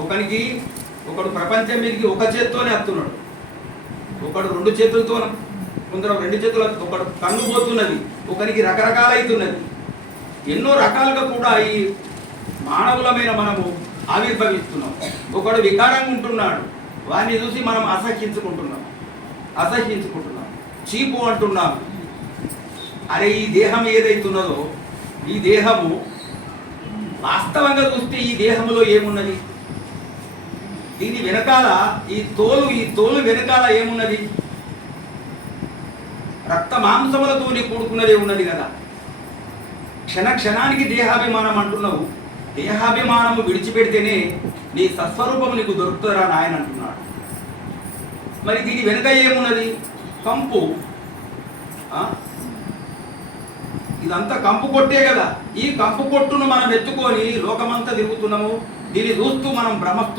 ఒకడు ప్రపంచం మీదకి ఒక చేత్తోనే వస్తున్నాడు, ఒకడు రెండు చేతులతో, కొందరు రెండు చేతులు, ఒకడు కన్ను పోతున్నది, ఒకరికి రకరకాలవుతున్నది. ఎన్నో రకాలుగా కూడా ఈ మానవులమైన మనము ఆవిర్భవిస్తున్నాం. ఒకడు వికారంగా ఉంటున్నాడు, వాడిని చూసి మనం అసహ్యించుకుంటున్నాం, చీపు అంటున్నాం. అరే ఈ దేహం ఏదైతున్నదో, ఈ దేహము వాస్తవంగా చూస్తే ఈ దేహములో ఏమున్నది? దీని వెనకాల ఈ తోలు వెనకాల ఏమున్నది? రక్త మాంసములతోని కూడుకున్నదే ఉన్నది కదా. క్షణానికి దేహాభిమానం అంటున్నావు. దేహాభిమానము విడిచిపెడితేనే నీ సత్స్వరూపము నీకు దొరుకుతారా నాయన అంటున్నాడు. మరి దీని వెనుక ఏమున్నది? కంపు. ఇదంతా కంపు కొట్టే కదా. ఈ కంపు కొట్టును మనం ఎత్తుకొని లోకమంతా తిరుగుతున్నాము. దీన్ని చూస్తూ మనం భ్రమస్తూ